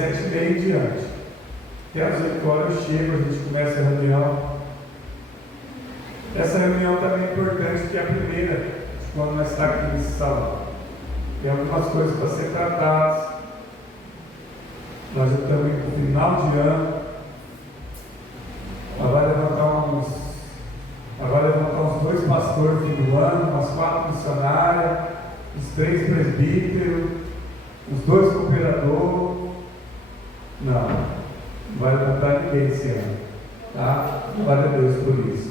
7h30 em diante. Até às 8 horas eu chego, a gente começa a reunião. Essa reunião também é importante, que é a primeira, quando nós estamos aqui nesse salão. Tem algumas coisas para ser tratadas. Nós já estamos no final de ano. Ela vai levantar uns 2 pastores no fim do ano, umas 4 missionárias, uns 3 presbíteros, uns 2 cooperadores. Não vai levantar ninguém esse ano, tá? Glória a Deus por isso.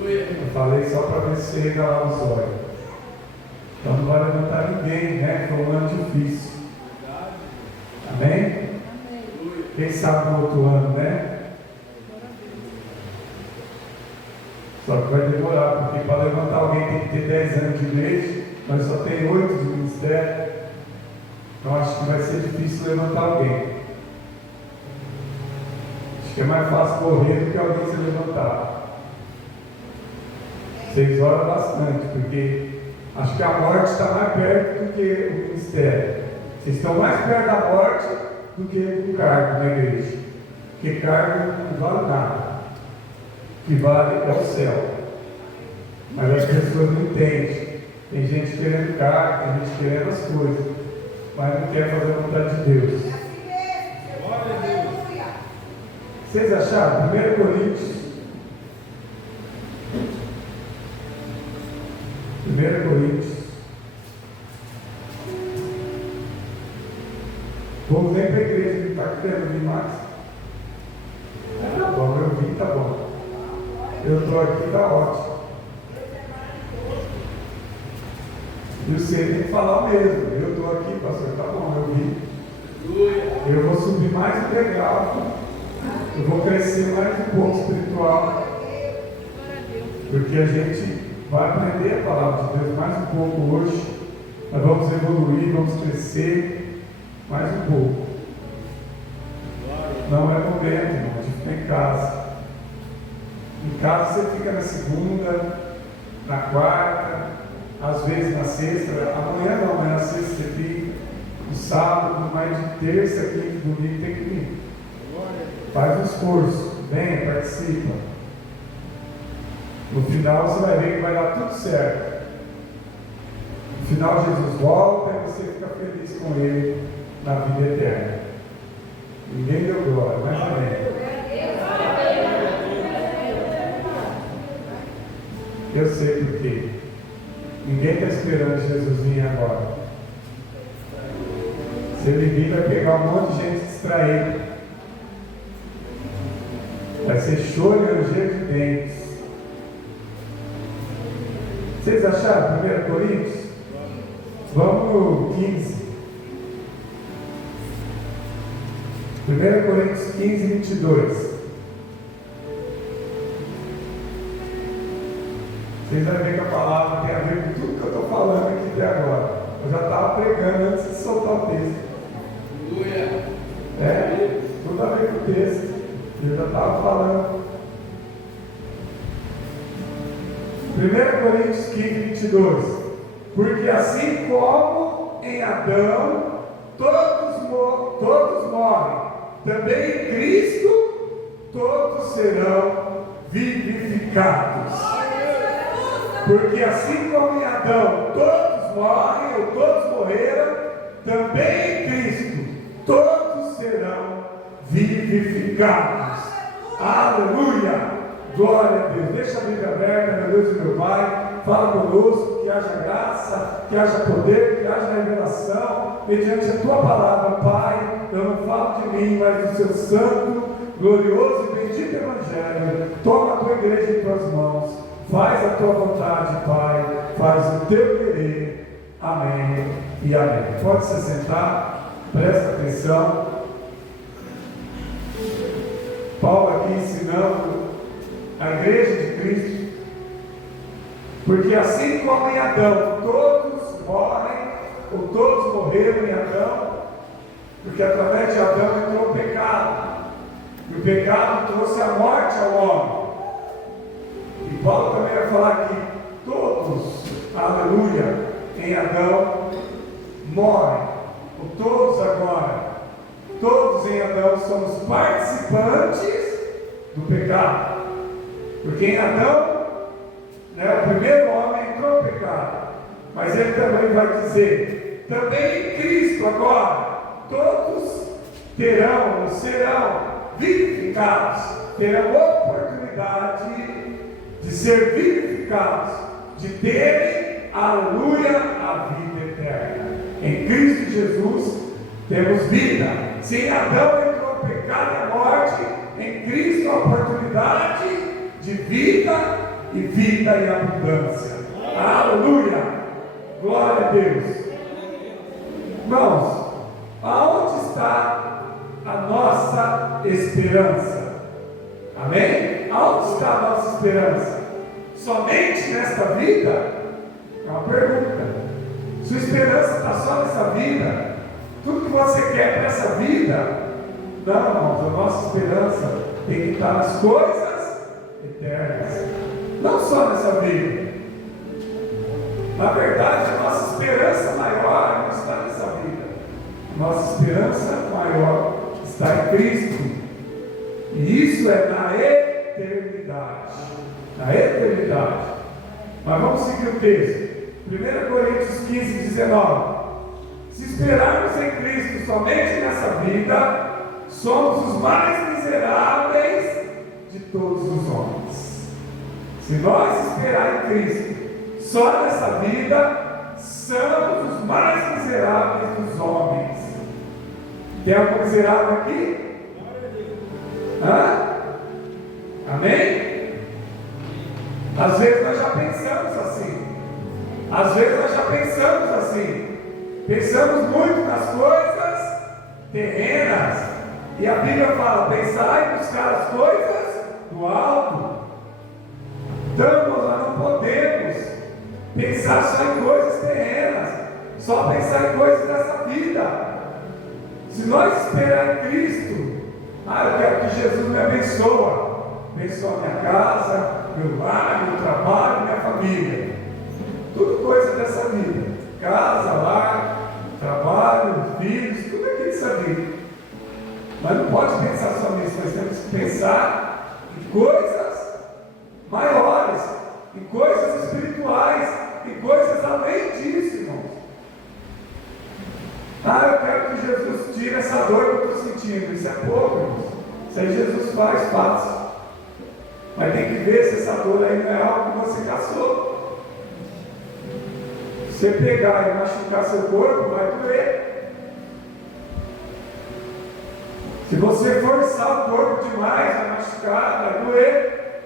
Eu falei só para ver se você regalar os olhos. Então não vai levantar ninguém, né? Foi um ano difícil. Amém? Quem sabe no outro ano, né? Só que vai demorar, porque para levantar alguém tem que ter 10 anos de igreja, mas só tem 8 de ministério. Então acho que vai ser difícil levantar alguém. Acho que é mais fácil morrer do que alguém se levantar. 6 horas bastante, porque acho que a morte está mais perto do que o ministério. Vocês estão mais perto da morte do que do cargo na igreja. Porque cargo não vale nada. O que vale é o céu. Mas as pessoas não entendem. Tem gente querendo cargo, tem gente querendo as coisas, mas não quer fazer a vontade de Deus. Vocês acharam? 1 Coríntios. 1 Coríntios. Vamos ver para a igreja que está querendo vir mais. Tá bom, eu vim, tá bom. Eu estou aqui, está ótimo. E você tem que falar o mesmo. Eu estou aqui, pastor, tá bom, eu vim. Eu vou subir mais um degrau. Eu vou crescer mais um pouco espiritual. Porque a gente vai aprender a palavra de Deus mais um pouco hoje. Nós vamos evoluir, vamos crescer mais um pouco. Não é momento, irmão, de ficar em casa. Em casa você fica na segunda, na quarta, às vezes na sexta. Amanhã não, mas na sexta você fica. No sábado, mas de terça, quinta, domingo tem que vir. Faz um esforço, vem, participa. No final você vai ver que vai dar tudo certo. No final Jesus volta e você fica feliz com Ele na vida eterna. Ninguém deu glória, mas amém. Eu sei por quê. Ninguém está esperando Jesus vir agora. Se ele vir, vai pegar um monte de gente distraída. Vai ser choro e ranger de dentes. Vocês acharam 1 Coríntios? Vamos no 15. 1 Coríntios 15, 22. Vocês vão ver que a palavra tem a ver com tudo que eu estou falando aqui até agora. Eu já estava pregando antes de soltar o texto. Tudo a ver com o texto. Eu já estava falando. 1 Coríntios 15, 22. Porque assim como em Adão todos morrem, também em Cristo todos serão vivificados. Porque assim como em Adão todos morrem ou todos morreram, também em Cristo todos serão vivificados. Aleluia! Glória a Deus. Deixa a Bíblia aberta, meu Deus e meu Pai. Fala conosco, que haja graça, que haja poder, que haja revelação, mediante a Tua palavra, Pai. Eu não falo de mim, mas do Seu santo, glorioso e bendito Evangelho. Toma a Tua igreja em Tuas mãos. Faz a Tua vontade, Pai. Faz o Teu querer. Amém e amém. Pode se sentar. Presta atenção. Paulo aqui ensinando a igreja de Cristo. Porque assim como em Adão todos morrem, ou todos morreram em Adão, porque através de Adão entrou o pecado, e o pecado trouxe a morte ao homem. E Paulo também vai falar que todos, aleluia, em Adão morrem, ou todos agora todos em Adão somos participantes do pecado. Porque em Adão, o primeiro homem entrou no pecado. Mas ele também vai dizer, também em Cristo agora, todos serão vivificados, terão oportunidade de ser vivificados, de terem, aleluia, a vida eterna. Em Cristo Jesus temos vida. Se em Adão entrou o pecado e a morte, em Cristo a oportunidade de vida e vida em abundância. Aleluia! Glória a Deus. Irmãos, aonde está a nossa esperança? Amém? Aonde está a nossa esperança? Somente nesta vida? É uma pergunta. Sua esperança está só nessa vida? Tudo que você quer para essa vida? Não, irmãos, a nossa esperança tem que estar nas coisas eternas, não só nessa vida. Na verdade, a nossa esperança maior não está nessa vida. Nossa esperança maior está em Cristo. E isso é na eternidade. Na eternidade. Mas vamos seguir o texto. 1 Coríntios 15, 19. Se esperarmos em Cristo somente nessa vida, somos os mais miseráveis de todos os homens. Se nós esperar em Cristo só nessa vida, somos os mais miseráveis dos homens. Tem algum miserável aqui? Hã? Amém? Às vezes nós já pensamos assim. Às vezes nós já pensamos assim. Pensamos muito nas coisas terrenas. E a Bíblia fala, pensar e buscar as coisas do alto. Então nós não podemos pensar só em coisas terrenas, só pensar em coisas dessa vida. Se nós esperar em Cristo, eu quero que Jesus me abençoe. Abençoa minha casa, meu lar, meu trabalho, minha família. Tudo coisa dessa vida. Casa, lar, trabalho, filhos, tudo aqui dessa vida. Mas não pode pensar só nisso, nós temos que pensar em coisas maiores, em coisas espirituais, em coisas além disso, irmãos. Eu quero que Jesus tire essa dor que eu estou sentindo. Isso é pouco, irmãos. Isso aí Jesus faz fácil. Mas tem que ver se essa dor aí não é algo que você caçou. Se você pegar e machucar seu corpo, vai doer. Se você forçar o corpo demais, vai machucar, vai doer.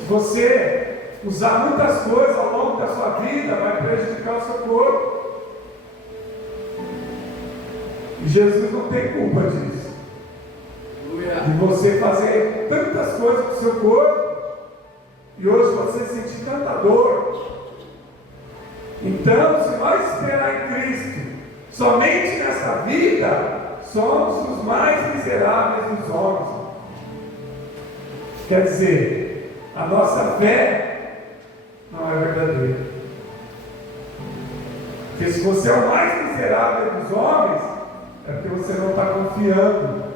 Se você usar muitas coisas ao longo da sua vida, vai prejudicar o seu corpo. E Jesus não tem culpa disso. De você fazer tantas coisas com o seu corpo e hoje você sentir tanta dor. Então, se nós esperar em Cristo somente nessa vida, somos os mais miseráveis dos homens. Quer dizer, a nossa fé não é verdadeira. Porque se você é o mais miserável dos homens, é porque você não está confiando.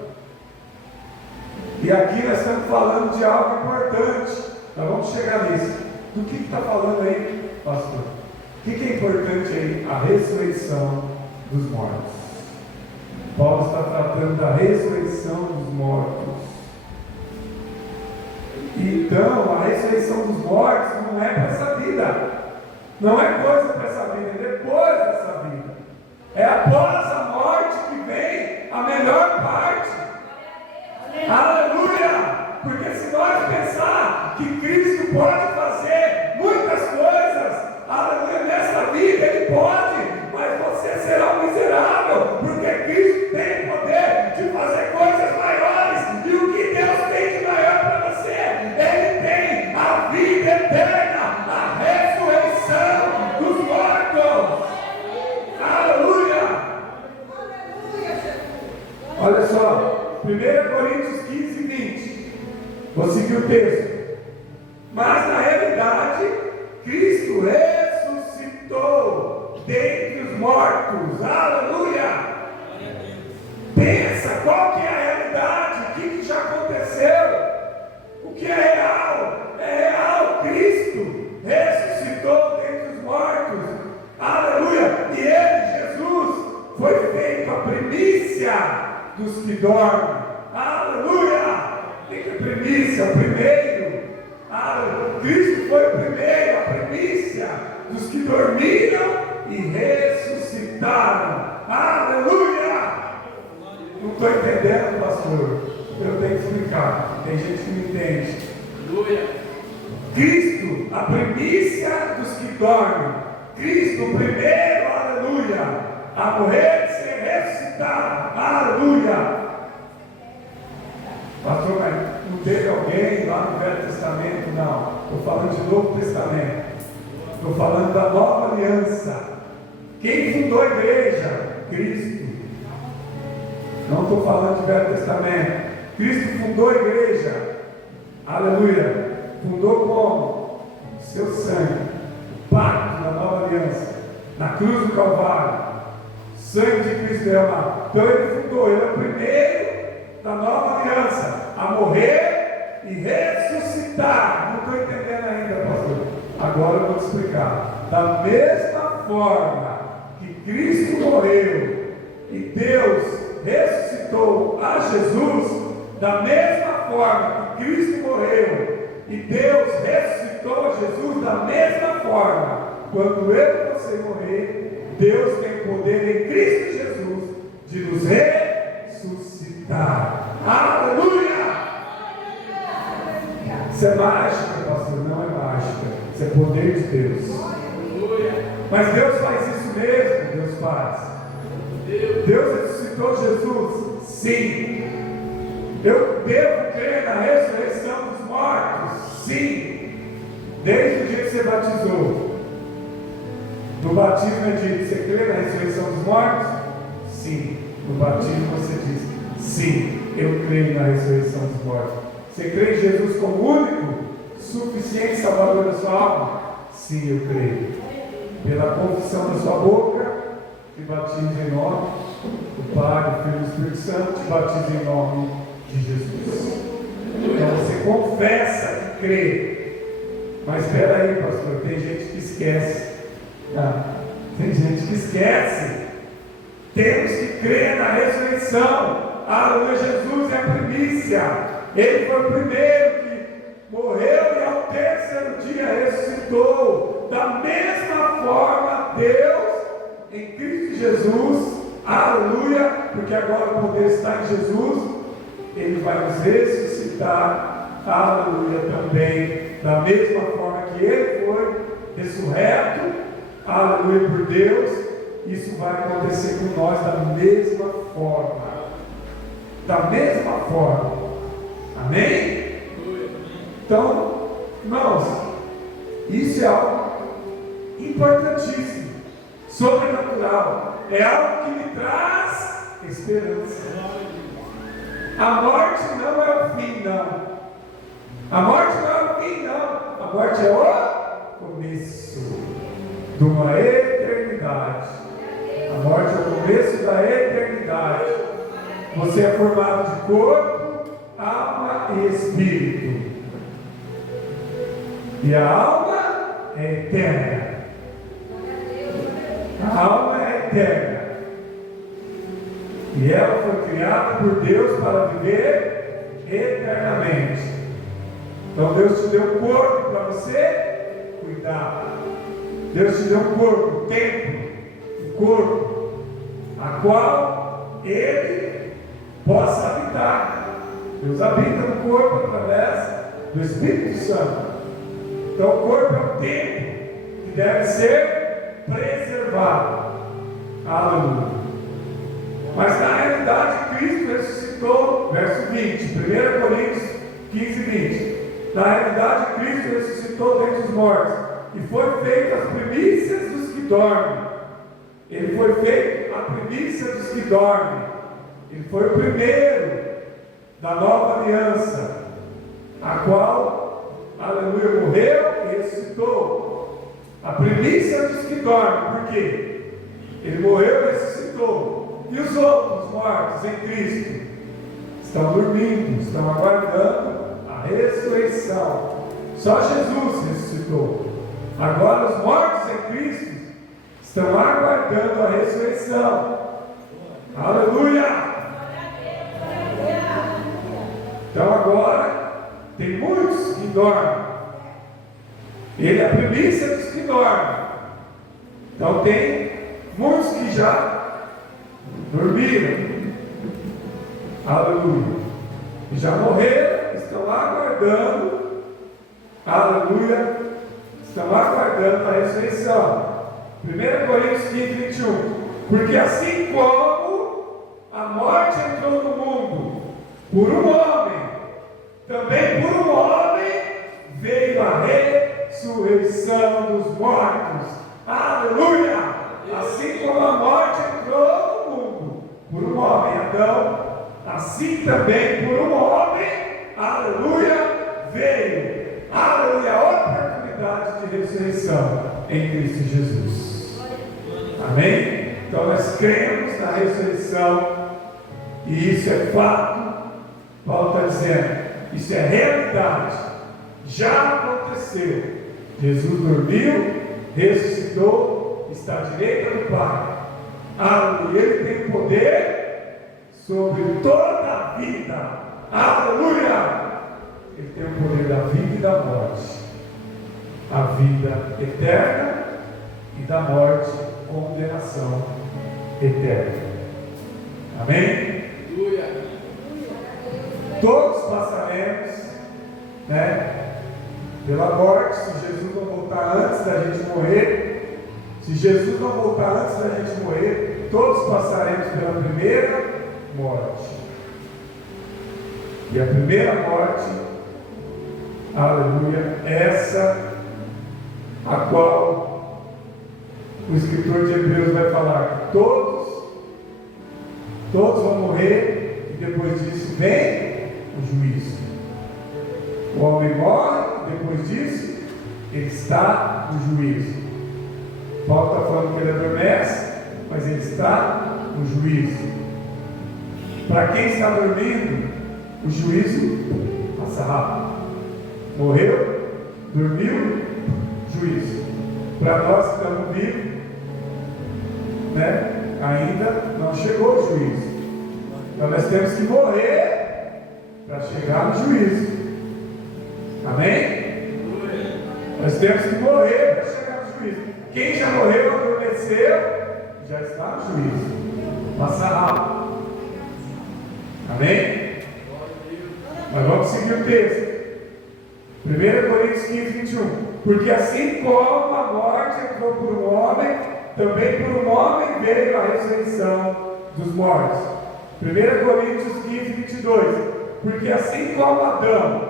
E aqui nós estamos falando de algo importante. Nós vamos chegar nisso. Do que está falando aí, pastor? O que é importante aí? A ressurreição dos mortos. Paulo está tratando da ressurreição dos mortos. Então, a ressurreição dos mortos não é para essa vida. Não é coisa para essa vida, é depois dessa vida. É após a morte que vem a melhor parte. Aleluia! Porque se nós pensar que Cristo pode fazer muitas coisas, aleluia, nessa vida Ele pode, mas você será um miserável, porque Cristo tem o poder de fazer coisas maiores, e o que Deus tem de maior para você? Ele tem a vida eterna, a ressurreição dos mortos. Aleluia! Olha só, 1 Coríntios 15, 20. Vou seguir o texto. Mas na realidade, Cristo ressuscitou dentre os mortos. Aleluia! que dormem. Aleluia! Tem que primícia, o primeiro. Cristo foi o primeiro, a primícia dos que dormiram e ressuscitaram. Aleluia! Não estou entendendo, pastor. Eu tenho que explicar. Tem gente que não entende. Aleluia! Cristo, a primícia dos que dormem. Cristo, o primeiro, aleluia, a morrer e ser ressuscitado. Aleluia! Pastor, mas não teve alguém lá no Velho Testamento? Não. Estou falando de Novo Testamento. Estou falando da nova aliança. Quem fundou a igreja? Cristo. Não estou falando de Velho Testamento. Cristo fundou a igreja. Aleluia. Fundou como? Seu sangue. O pacto da nova aliança. Na cruz do Calvário. Sangue de Cristo derramado. Então ele fundou. Ele é o primeiro da nova aliança a morrer e ressuscitar. Não estou entendendo ainda, pastor. Agora eu vou te explicar. Da mesma forma que Cristo morreu e Deus ressuscitou a Jesus, da mesma forma que Cristo morreu e Deus ressuscitou a Jesus, da mesma forma, quando eu e você morrer, Deus tem poder em Cristo Jesus de nos ressuscitar. Aleluia! Isso é mágica, pastor? Não é mágica. Isso é poder de Deus. Mas Deus faz isso mesmo. Deus faz. Deus ressuscitou Jesus? Sim. Eu devo crer na ressurreição dos mortos? Sim. Desde o dia que você batizou. No batismo é dito: você crê na ressurreição dos mortos? Sim. No batismo você diz: sim, eu creio na ressurreição dos mortos. Você crê em Jesus como único, suficiente salvador da sua alma? Sim, eu creio. Pela confissão da sua boca, te batiza em nome do Pai, do Filho e do Espírito Santo, te batiza em nome de Jesus. Então você confessa que crê. Mas espera aí, pastor, tem gente que esquece. Tem gente que esquece. Temos que crer na ressurreição. Aleluia, Jesus é a primícia. Ele foi o primeiro que morreu e ao terceiro dia ressuscitou. Da mesma forma, Deus, em Cristo Jesus, aleluia, porque agora o poder está em Jesus, Ele vai nos ressuscitar, aleluia, também, da mesma forma que Ele foi ressurreto, aleluia, por Deus. Isso vai acontecer com nós da mesma forma. Da mesma forma. Amém? Então, irmãos, isso é algo importantíssimo, sobrenatural. É algo que me traz esperança. A morte não é o fim, não. A morte não é o fim, não. A morte é o começo de uma eternidade. A morte é o começo da eternidade. Você é formado de corpo, alma e espírito. E a alma é eterna. A alma é eterna. E ela foi criada por Deus para viver eternamente. Então Deus te deu um corpo para você cuidar. Deus te deu um corpo, um templo, um corpo, a qual Ele possa habitar. Deus habita no corpo através do Espírito Santo. Então o corpo é um templo que deve ser preservado. Aleluia. Mas na realidade Cristo ressuscitou, verso 20, 1 Coríntios 15, 20. Na realidade Cristo ressuscitou dentre os mortos e foi feito as primícias dos que dormem. Ele foi feito a primícia dos que dormem. Ele foi o primeiro da nova aliança, a qual, aleluia, morreu e ressuscitou. A primícia dos que dormem. Por quê? Ele morreu e ressuscitou. E os outros mortos em Cristo estão dormindo, estão aguardando a ressurreição. Só Jesus ressuscitou. Agora os mortos em Cristo estão aguardando a ressurreição. Aleluia! Então agora tem muitos que dormem. Ele é a primícia dos que dormem. Então tem muitos que já dormiram. Aleluia. E já morreram, estão aguardando. Aleluia. Estão aguardando a ressurreição. 1 Coríntios 15, 21. Porque assim como a morte entrou no mundo por um homem, também por um homem veio a ressurreição dos mortos. Aleluia! Assim como a morte entrou no mundo por um homem, Adão, assim também por um homem, aleluia, veio, aleluia, a oportunidade de ressurreição em Cristo Jesus. Amém? Então nós cremos na ressurreição, e isso é fato. Paulo está dizendo, isso é realidade, já aconteceu. Jesus dormiu, ressuscitou, está à direita do Pai. Aleluia, Ele tem poder sobre toda a vida. Aleluia! Ele tem o poder da vida e da morte. A vida eterna e da morte, condenação eterna. Amém? Aleluia! Todos passaremos, pela morte. Se Jesus não voltar antes da gente morrer, se Jesus não voltar antes da gente morrer, todos passaremos pela primeira morte. E a primeira morte, aleluia, essa a qual o escritor de Hebreus vai falar que todos vão morrer, e depois disso vem o juízo. O homem morre, depois disso ele está no juízo. Paulo está falando que ele adormece, mas ele está no juízo. Para quem está dormindo, o juízo passa rápido. Morreu, dormiu, juízo. Para nós que estamos vivos, ainda não chegou o juízo. Então nós temos que morrer para chegar no juízo. Amém? Nós temos que morrer para chegar no juízo. Quem já morreu, adormeceu, já está no juízo. Passa rápido. Amém? Mas vamos seguir o texto. 1 Coríntios 15, 21. Porque assim como a morte entrou por um homem, também por um homem veio a ressurreição dos mortos. 1 Coríntios 15, 22. Porque assim como Adão,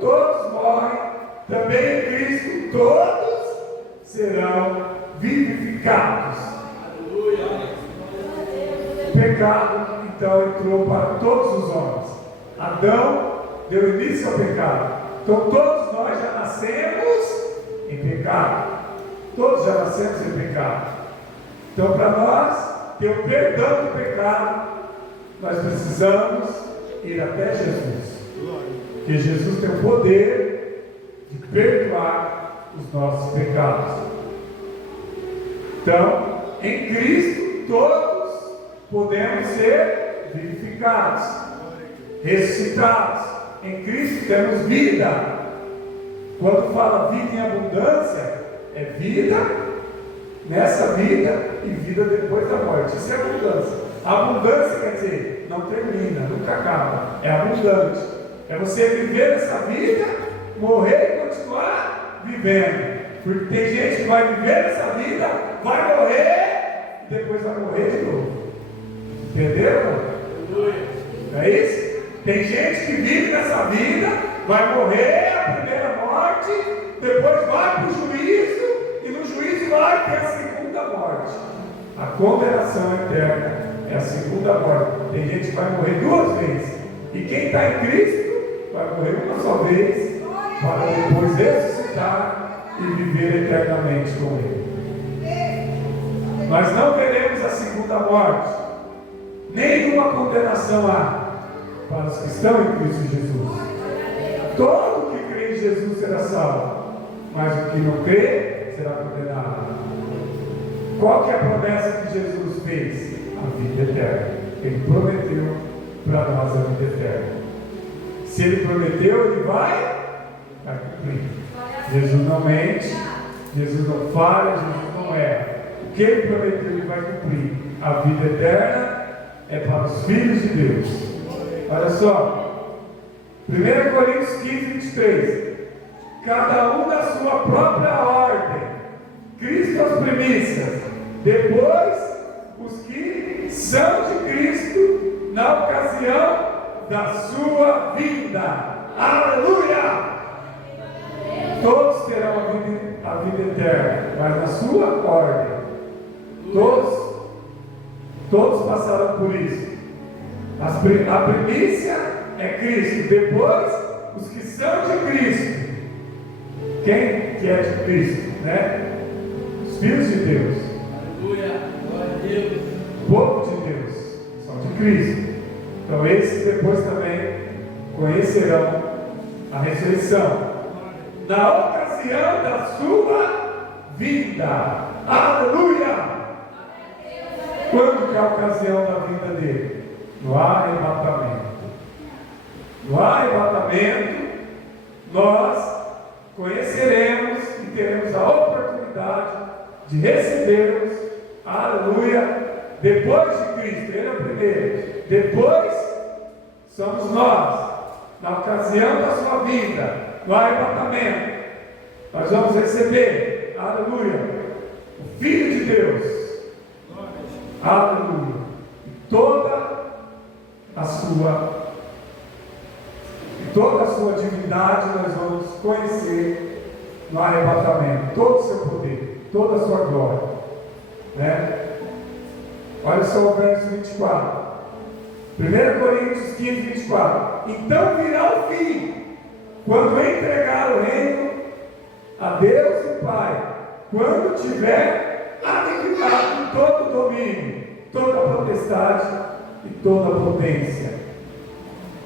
todos morrem, também em Cristo todos serão vivificados. Aleluia. O pecado então entrou para todos os homens. Adão deu início ao pecado. Então todos nós já nascemos em pecado. Todos já nascemos em pecado. Então para nós ter o perdão do pecado, nós precisamos ir até Jesus. Porque Jesus tem o poder de perdoar os nossos pecados. Então, em Cristo, todos podemos ser vivificados, ressuscitados. Em Cristo temos vida. Quando fala vida em abundância, é vida nessa vida e vida depois da morte. Isso é abundância. A abundância quer dizer, não termina, nunca acaba. É abundante. É você viver essa vida, morrer e continuar vivendo. Porque tem gente que vai viver essa vida, vai morrer e depois vai morrer de novo. Entenderam? Não é isso? Tem gente que vive nessa vida, vai morrer a primeira morte, depois vai para o juízo, e no juízo vai ter a segunda morte. A condenação eterna é a segunda morte. Tem gente que vai morrer duas vezes. E quem está em Cristo vai morrer uma só vez, para depois ressuscitar e viver eternamente com Ele. Nós não veremos a segunda morte. Nenhuma condenação há para os que estão em Cristo Jesus. Todo que crê em Jesus será salvo, mas o que não crê será condenado. Qual que é a promessa que Jesus fez? A vida eterna. Ele prometeu para nós a vida eterna. Se Ele prometeu, Ele vai cumprir. Jesus não mente, Jesus não falha, Jesus não erra. O que Ele prometeu, Ele vai cumprir. A vida eterna é para os filhos de Deus. Olha só, 1 Coríntios 15, 23. Cada um na sua própria ordem. Cristo as primícias, depois os que são de Cristo na ocasião da sua vinda. Aleluia! Todos terão a vida eterna, mas na sua ordem. Todos passarão por isso. A primícia é Cristo, depois os que são de Cristo. Quem que é de Cristo, né? Os filhos de Deus. Aleluia, glória a Deus. O povo de Deus são de Cristo. Então esses depois também conhecerão a ressurreição na ocasião da sua vinda. Aleluia! Quando que é a ocasião da vinda dele? No arrebatamento. No arrebatamento nós conheceremos e teremos a oportunidade de recebermos, aleluia, depois de Cristo. Ele é o primeiro. Depois somos nós, na ocasião da sua vinda, no arrebatamento, nós vamos receber, aleluia, o Filho de Deus, aleluia, e toda a sua divindade nós vamos conhecer no arrebatamento, todo o seu poder, toda a sua glória, né? Olha só o verso 24, 1 Coríntios 15, 24. Então virá o fim, quando entregar o reino a Deus e Pai, quando tiver aniquilado todo o domínio, toda a potestade e toda a potência.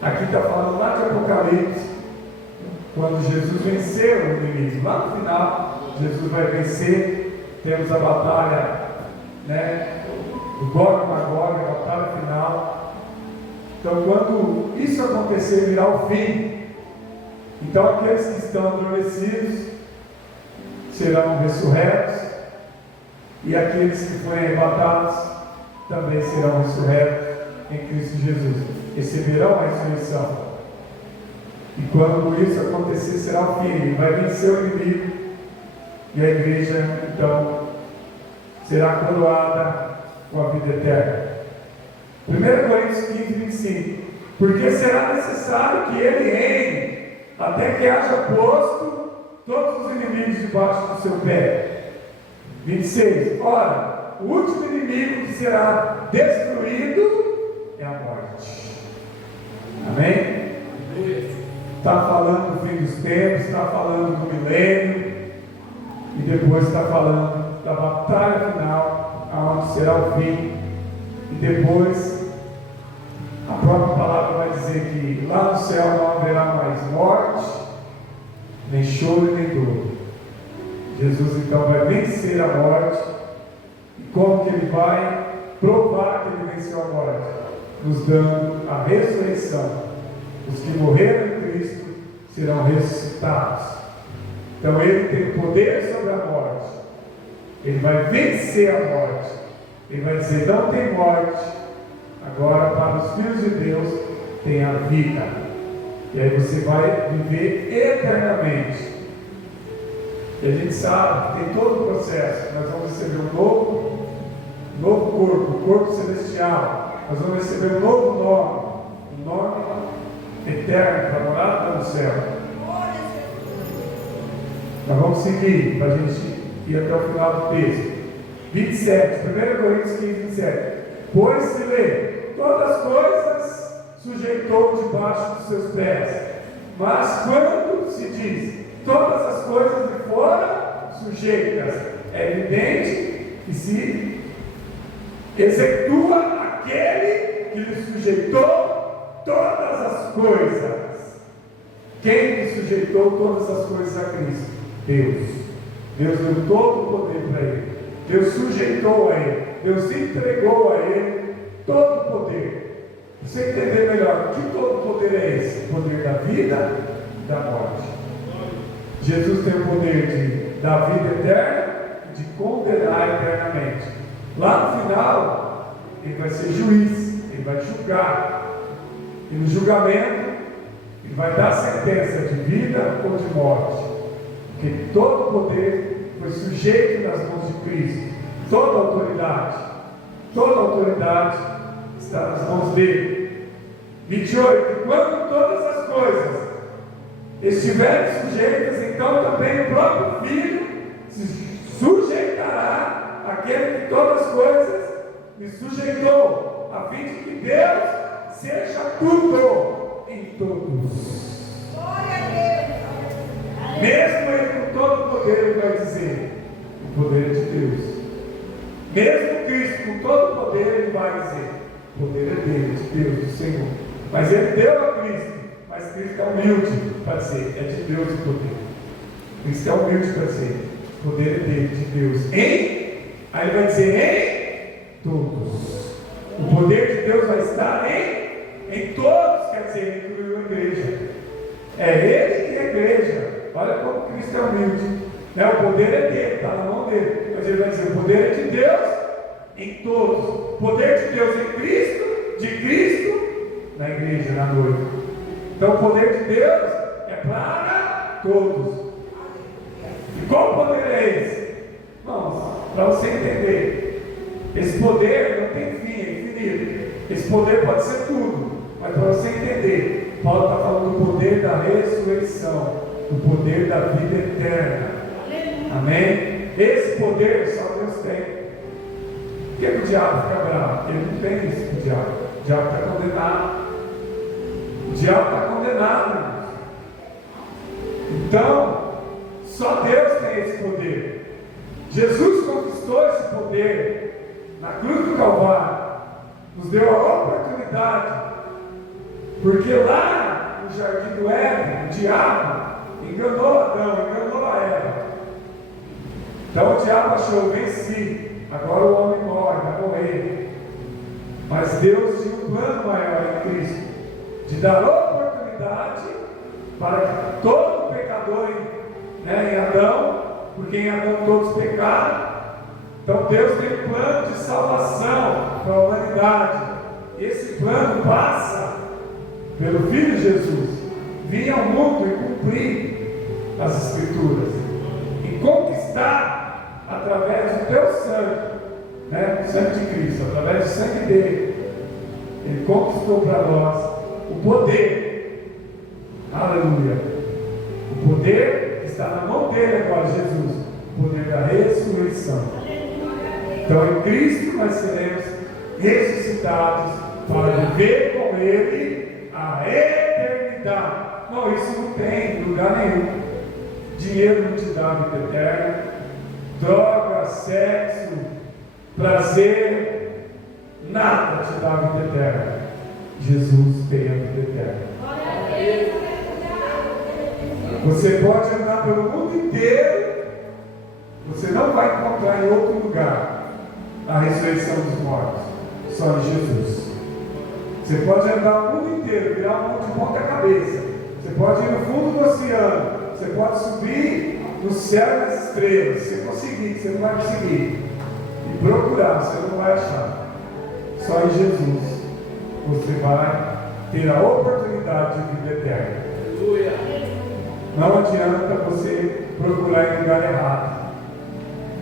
Aqui está falando lá de Apocalipse, quando Jesus venceu o inimigo. Lá no final, Jesus vai vencer. Temos a batalha, né, do Gog e Magog, a batalha final. Então, quando isso acontecer, virá o fim. Então, aqueles que estão adormecidos serão ressurretos, e aqueles que forem arrebatados também serão ressurretos em Cristo Jesus. Receberão a ressurreição. E quando isso acontecer, será o fim. Ele vai vencer o inimigo, e a igreja, então, será coroada com a vida eterna. 1 Coríntios 15, 25. Porque será necessário que ele reine, até que haja posto todos os inimigos debaixo do seu pé. 26. Ora, o último inimigo que será destruído é a morte. Amém? Está falando do fim dos tempos, está falando do milênio, e depois está falando da batalha final, aonde será o fim. E depois a própria palavra vai dizer que lá no céu não haverá mais morte, nem choro, nem dor. Jesus então vai vencer a morte. E como que ele vai provar que ele venceu a morte? Nos dando a ressurreição. Os que morreram em Cristo serão ressuscitados. Então ele tem poder sobre a morte. Ele vai vencer a morte. Ele vai dizer: não tem morte. Agora, para os filhos de Deus, tem a vida. E aí você vai viver eternamente. E a gente sabe que tem todo o processo. Nós vamos receber um novo corpo, o corpo celestial. Nós vamos receber um novo nome, um nome eterno, para morar no céu. Nós vamos seguir, para a gente ir até o final do texto. 27, 1 Coríntios 15, 27. Pois se lê: todas as coisas sujeitou debaixo dos seus pés. Mas quando se diz todas as coisas de fora sujeitas, é evidente que se executa aquele que lhe sujeitou todas as coisas. Quem lhe sujeitou todas as coisas a Cristo? Deus. Deus deu todo o poder para ele. Deus sujeitou a ele. Deus entregou a ele todo o poder. você entender melhor, que todo poder é esse? O poder da vida e da morte. Jesus tem o poder de dar vida eterna e de condenar eternamente. Lá no final, ele vai ser juiz, ele vai julgar. E no julgamento, ele vai dar sentença de vida ou de morte. Porque todo poder foi sujeito nas mãos de Cristo. Toda autoridade está nas mãos dele. 28. Quando todas as coisas estiverem sujeitas, então também o próprio Filho se sujeitará àquele que todas as coisas lhe sujeitou, a fim de que Deus seja tudo em todos. Glória a Deus. Mesmo ele com todo o poder, ele vai dizer: o poder é de Deus. Mesmo Cristo com todo o poder, ele vai dizer: o poder é dele, de Deus, do Senhor. Mas ele deu a Cristo, mas Cristo é humilde para dizer: é de Deus o poder. Cristo é humilde para dizer: o poder é dele, de Deus. Aí ele vai dizer: em todos. O poder de Deus vai estar em todos, quer dizer, incluiu a igreja. É ele e a igreja. Olha como Cristo é humilde. O poder é dele, está na mão dele. Mas ele vai dizer: o poder é de Deus em todos. O poder de Deus em Cristo, de Cristo na igreja, na noiva. Então o poder de Deus é para todos. E qual poder é esse? Irmãos, para você entender, esse poder não tem fim, é infinito. Esse poder pode ser tudo, mas para você entender, Paulo está falando do poder da ressurreição, do poder da vida eterna. Amém? Esse poder só Deus tem. Por que o diabo fica bravo? Ele não tem isso com o diabo. O diabo está condenado. O diabo está condenado, irmãos. Então, só Deus tem esse poder. Jesus conquistou esse poder na cruz do Calvário. Nos deu a oportunidade. Porque lá no jardim do Éden, o diabo enganou Adão, enganou a Eva. Então o diabo achou: venci, agora o homem morre, vai morrer. Mas Deus tinha um plano maior em Cristo, de dar oportunidade para que todo pecador em Adão, porque em Adão todos pecaram. Então Deus tem um plano de salvação para a humanidade. Esse plano passa pelo Filho Jesus, vir ao mundo e cumprir as Escrituras, e conquistar através do teu sangue, o sangue de Cristo, através do sangue dele. Ele conquistou para nós o poder. Aleluia. O poder está na mão dele agora, Jesus. O poder da ressurreição. Então em Cristo nós seremos ressuscitados para viver com ele a eternidade. Não, isso não tem lugar nenhum. Dinheiro não te dá vida eterna. Droga, sexo, prazer, nada te dá vida eterna. Jesus tem a vida eterna. Você pode andar pelo mundo inteiro, você não vai encontrar em outro lugar a ressurreição dos mortos, só em Jesus. Você pode andar o mundo inteiro, virar o mundo de ponta cabeça. Você pode ir no fundo do oceano. Você pode subir no céu e nas estrelas. Se você conseguir, você não vai conseguir. E procurar, você não vai achar. Só em Jesus você vai ter a oportunidade de vida eterna. Aleluia. Não adianta você procurar em lugar errado.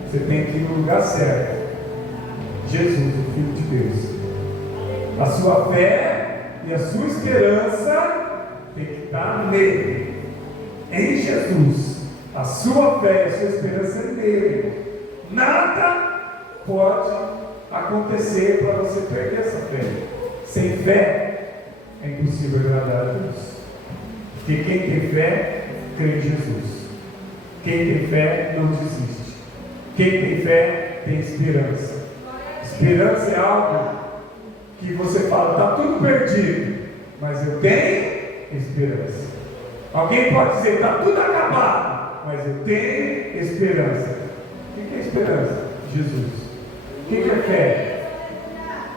Você tem que ir no lugar certo. Jesus, o Filho de Deus. A sua fé e a sua esperança tem que estar nele, em Jesus. A sua fé e a sua esperança é nele. Nada pode acontecer para você perder essa fé. Sem fé é impossível agradar a Deus. Porque quem tem fé, crê em Jesus. Quem tem fé não desiste. Quem tem fé tem esperança. Esperança é algo que você fala: está tudo perdido, mas eu tenho esperança. Alguém pode dizer: está tudo acabado, mas eu tenho esperança. O que é esperança? Jesus. O que é fé?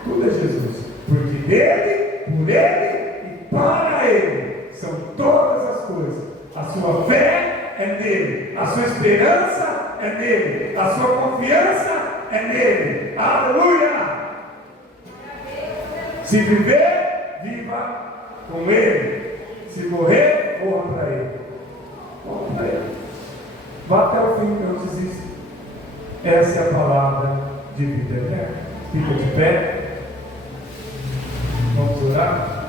Tudo é Jesus. Porque dele, Ele e para Ele são todas as coisas. A sua fé é nele, a sua esperança é nele, a sua confiança é nele. Aleluia! Se viver, viva com Ele. Se morrer, morra para Ele. Morra para Ele. Vá até o fim, não desista. Essa é a palavra de vida eterna. Fica de pé. Vamos orar.